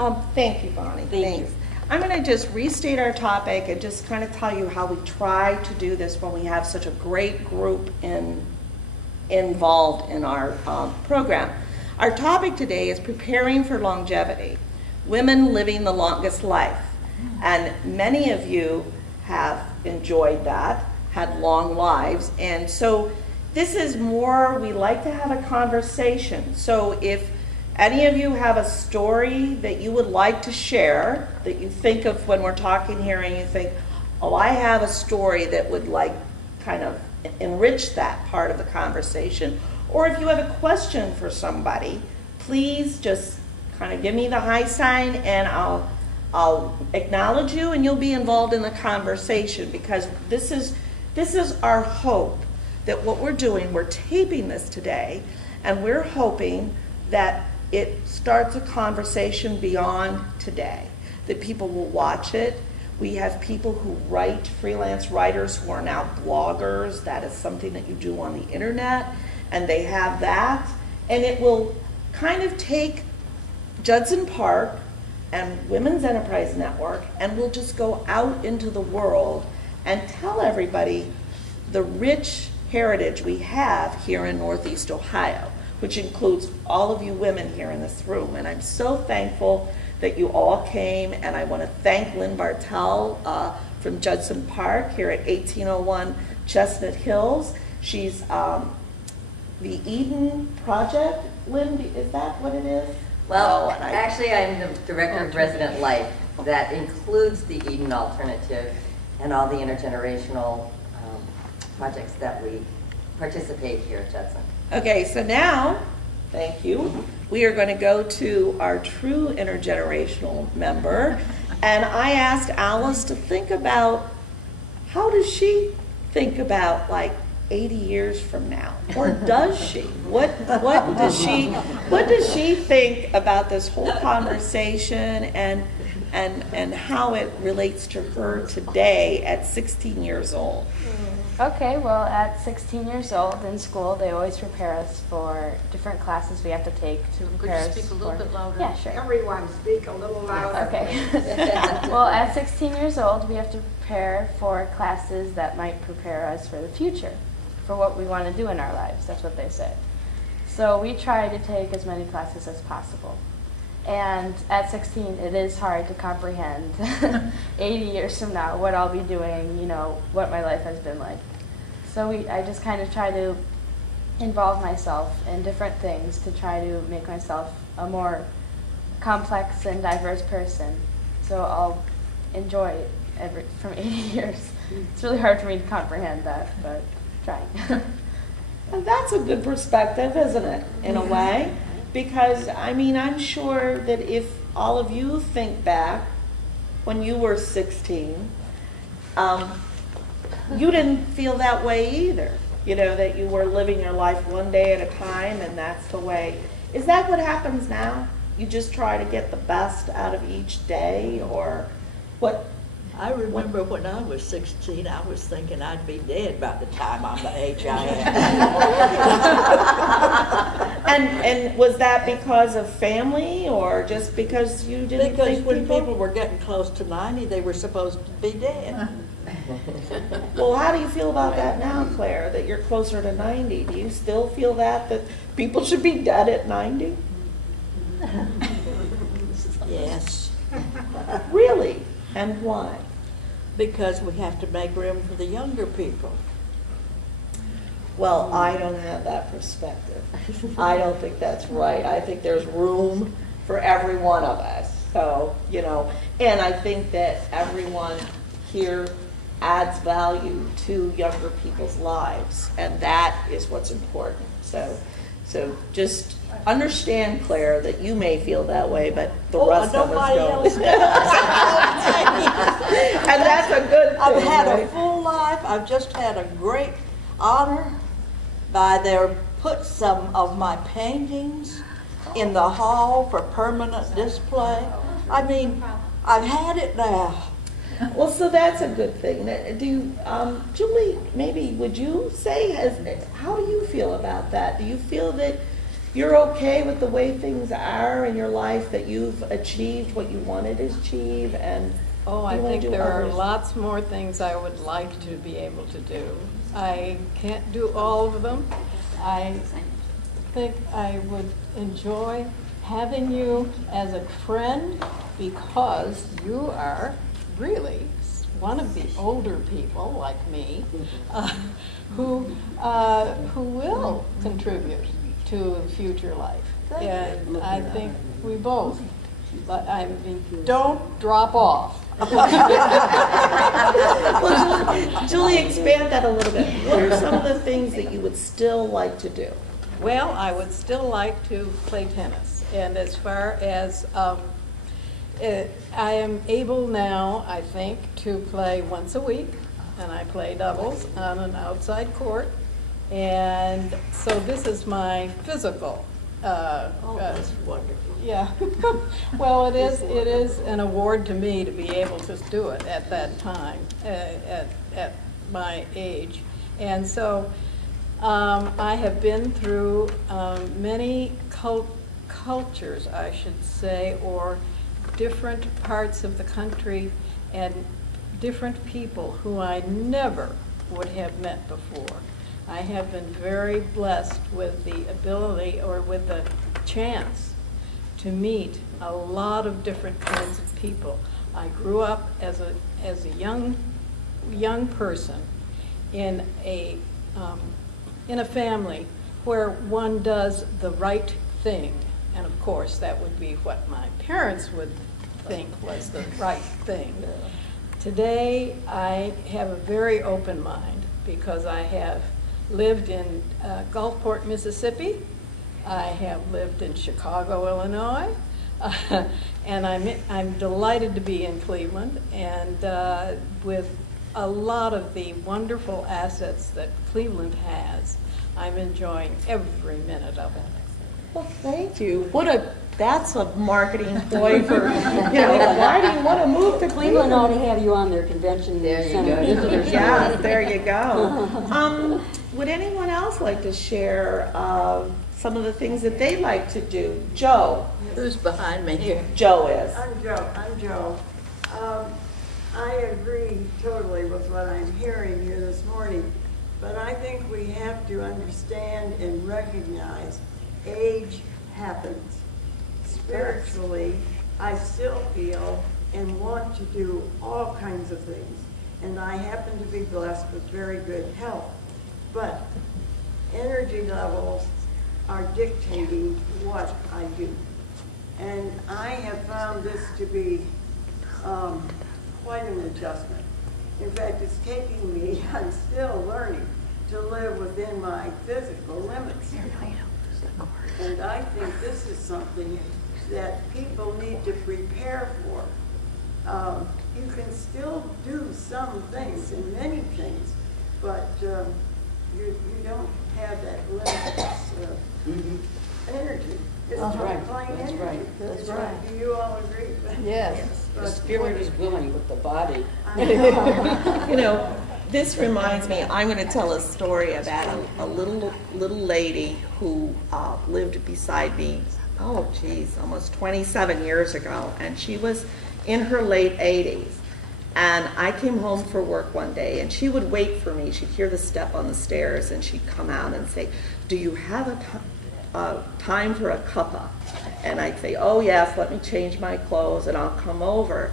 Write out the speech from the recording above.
Thank you, Bonnie. Thank you. I'm going to just restate our topic and just kind of tell you how we try to do this when we have such a great group involved in our program. Our topic today is preparing for longevity, women living the longest life. And many of you have enjoyed that, had long lives. And so this is more, we like to have a conversation. So if any of you have a story that you would like to share, that you think of when we're talking here and you think, oh, I have a story that would like kind of enrich that part of the conversation, or if you have a question for somebody, please just kind of give me the high sign and I'll acknowledge you and you'll be involved in the conversation, because this is our hope that what we're doing, we're taping this today, and we're hoping that it starts a conversation beyond today, that people will watch it. We have people who write, freelance writers who are now bloggers. That is something that you do on the internet, and they have that. And it will kind of take Judson Park and Women's Enterprise Network, and we'll just go out into the world and tell everybody the rich heritage we have here in Northeast Ohio, which includes all of you women here in this room. And I'm so thankful that you all came, and I want to thank Lynn Bartell from Judson Park here at 1801 Chestnut Hills. She's the Eden Project. Lynn, is that what it is? Well, actually, I'm the Director of Resident Life. That includes the Eden Alternative and all the intergenerational projects that we participate here at Judson. Okay, so now, thank you, we are going to go to our true intergenerational member, and I asked Alice to think about, how does she think about like 80 years from now, or does she? What does she think about this whole conversation and how it relates to her today at 16 years old? Okay, well, at 16 years old in school, they always prepare us for different classes we have to take to prepare us for... Could you speak a little bit louder? Yeah, sure. Everyone speak a little louder. Okay. Well, at 16 years old, we have to prepare for classes that might prepare us for the future, for what we want to do in our lives. That's what they say. So we try to take as many classes as possible. And at 16, it is hard to comprehend 80 years from now what I'll be doing, you know, what my life has been like. So I just kind of try to involve myself in different things to try to make myself a more complex and diverse person. So I'll enjoy it from 80 years. It's really hard for me to comprehend that, but trying. And that's a good perspective, isn't it, in a way? Because, I mean, I'm sure that if all of you think back when you were 16, you didn't feel that way either. You know, that you were living your life one day at a time, and that's the way. Is that what happens now? You just try to get the best out of each day, or what? I remember when I was 16, I was thinking I'd be dead by the time I'm the age I am. And was that because of family, or just because you didn't Because think when people were getting close to 90, they were supposed to be dead. Well, how do you feel about that now, Claire, that you're closer to 90? Do you still feel that people should be dead at 90? Yes. Really? And why? Because we have to make room for the younger people. Well, I don't have that perspective. I don't think that's right. I think there's room for every one of us. So, you know, and I think that everyone here adds value to younger people's lives, and that is what's important. So just understand, Claire, that you may feel that way, but the rest of us don't. And that's a good thing. I've had right? a full life. I've just had a great honor by their put some of my paintings in the hall for permanent display. I mean, I've had it now. Well, so that's a good thing. Julie, maybe would you say, how do you feel about that? Do you feel that you're okay with the way things are in your life, that you've achieved what you wanted to achieve, and Oh, I you wanna think do there are others? lots more things I would like to be able to do. I can't do all of them. I think I would enjoy having you as a friend because you are really one of the older people like me who will contribute to future life. And I think we both. But I mean, don't drop off. Well, Julie, expand that a little bit. What are some of the things that you would still like to do? Well, I would still like to play tennis. And as far as I am able now, I think, to play once a week, and I play doubles on an outside court. And so this is my physical. That's wonderful. Yeah. Well, it is an award to me to be able to do it at that time, at my age. And so I have been through many cultures, I should say, or different parts of the country and different people who I never would have met before. I have been very blessed with the ability or with the chance to meet a lot of different kinds of people. I grew up as a young person in a family where one does the right thing, and of course that would be what my parents would think was the right thing. Today I have a very open mind because I have lived in Gulfport, Mississippi. I have lived in Chicago, Illinois, and I'm delighted to be in Cleveland, and with a lot of the wonderful assets that Cleveland has, I'm enjoying every minute of it. Well, thank you. That's a marketing ploy for, why do you want to move to Cleveland ought Cleveland? to have you on their convention There you center go. visitor center. Yeah, there you go. Would anyone else like to share some of the things that they like to do? Joe. Who's behind me here? Joe is. I'm Joe. I agree totally with what I'm hearing here this morning, but I think we have to understand and recognize age happens. Spiritually, I still feel and want to do all kinds of things, and I happen to be blessed with very good health, but energy levels are dictating what I do. And I have found this to be quite an adjustment. In fact, it's taking me, I'm still learning to live within my physical limits. And I think this is something that people need to prepare for. You can still do some things and many things, but you don't have that limitless energy. It's That's right. plain That's energy. right. That's It's right. Do you all agree? Yes. The spirit is willing, but the body. This reminds me, I'm going to tell a story about a little lady who lived beside me, almost 27 years ago, and she was in her late 80s. And I came home for work one day, and she would wait for me. She'd hear the step on the stairs, and she'd come out and say, "Do you have a time for a cuppa?" And I'd say, "Oh yes, let me change my clothes and I'll come over."